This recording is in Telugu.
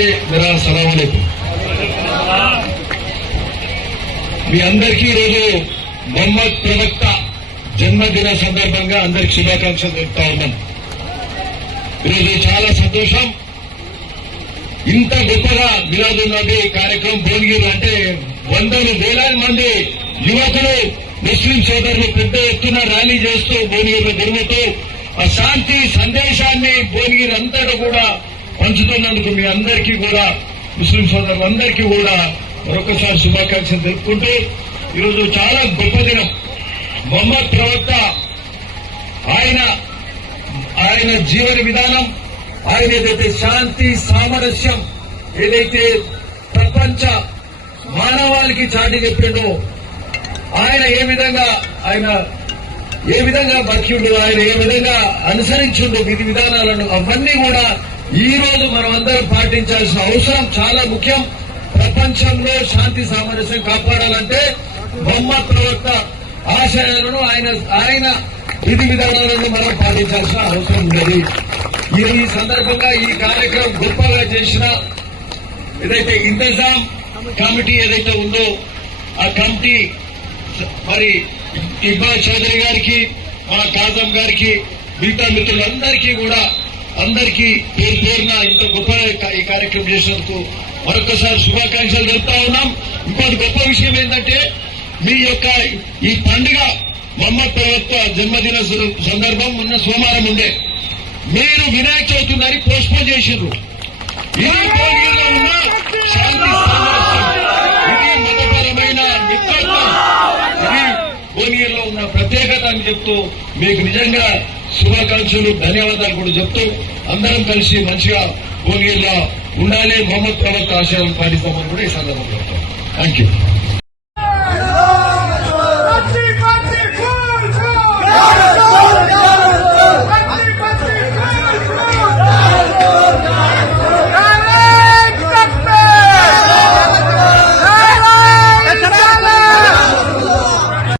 मेरा सलाम अलैकुम। మీ అందరికీ ఈరోజు మొహమ్మద్ ప్రవక్త జన్మదిన సందర్భంగా అందరికి శుభాకాంక్షలు తెలుపుతా ఉన్నాం. ఈరోజు చాలా సంతోషం. ఇంత గొప్పగా మిలాదున్ నబీ కార్యక్రమం భువనగిరి అంటే వందలు వేలాది మంది యువకులు ముస్లిం సోదరులు పెద్ద ఎత్తున ర్యాలీ చేస్తూ భువనగిరిలో తిరుగుతూ ఆ శాంతి సందేశాన్ని భువనగిరి అంతటా కూడా పంచుతున్నందుకు మీ అందరికీ కూడా ముస్లిం సోదరులందరికీ కూడా మరొకసారి శుభాకాంక్షలు తెలుపుకుంటూ ఈరోజు చాలా గొప్ప దినం. మొహమ్మద్ ప్రవక్త ఆయన జీవన విధానం, ఆయన ఏదైతే శాంతి సామరస్యం ఏదైతే ప్రపంచ మానవాళికి చాటి చెప్పిండో, ఆయన ఏ విధంగా బతికిండు, ఆయన ఏ విధంగా అనుసరించిండు విధి విధానాలను, అవన్నీ కూడా ఈ రోజు మనం అందరం పాటించాల్సిన అవసరం చాలా ముఖ్యం. ప్రపంచంలో శాంతి సామరస్యం కాపాడాలంటే మొహమ్మద్ ప్రవక్త ఆశయాలను ఆయన విధి విధానాలను మనం పాటించాల్సిన అవసరం ఉన్నది. ఈ సందర్భంగా ఈ కార్యక్రమం గొప్పగా చేసిన ఏదైతే ఇంతజాం కమిటీ ఏదైతే ఉందో ఆ కమిటీ మరి ఇక్బాల్ చౌదరి గారికి, మా కాజం గారికి, మిగతా మిత్రులందరికీ కూడా అందరికీ పేరు పేరున ఇంత గొప్ప ఈ కార్యక్రమం చేసినందుకు మరొకసారి శుభాకాంక్షలు తెలుపుతా ఉన్నాం. ఇంకోటి గొప్ప విషయం ఏంటంటే మీ యొక్క ఈ పండుగ మొహమ్మద్ ప్రవక్త జన్మదిన సందర్భం మొన్న సోమవారం ఉండే, మీరు వినాయక చవితి ఉందని పోస్ట్పోన్ చేసిండ్రు. ఇది భువనగిరిలో ఉన్న శాంతి సామరస్యం, ఇది మతపరమైన మిత్రత్వం, ఇది భువనగిరిలో ఉన్న ప్రత్యేకత అని చెప్తూ మీకు నిజంగా శుభాకాంక్షలు, ధన్యవాదాలు కూడా చెప్తూ అందరం కలిసి మంచిగా భువనగిరిలో ఉండాలి, మొహమ్మద్ ప్రవక్త ఆశయాలను పాటిస్తామని కూడా ఈ సందర్భంగా చెప్తాం. Thank you.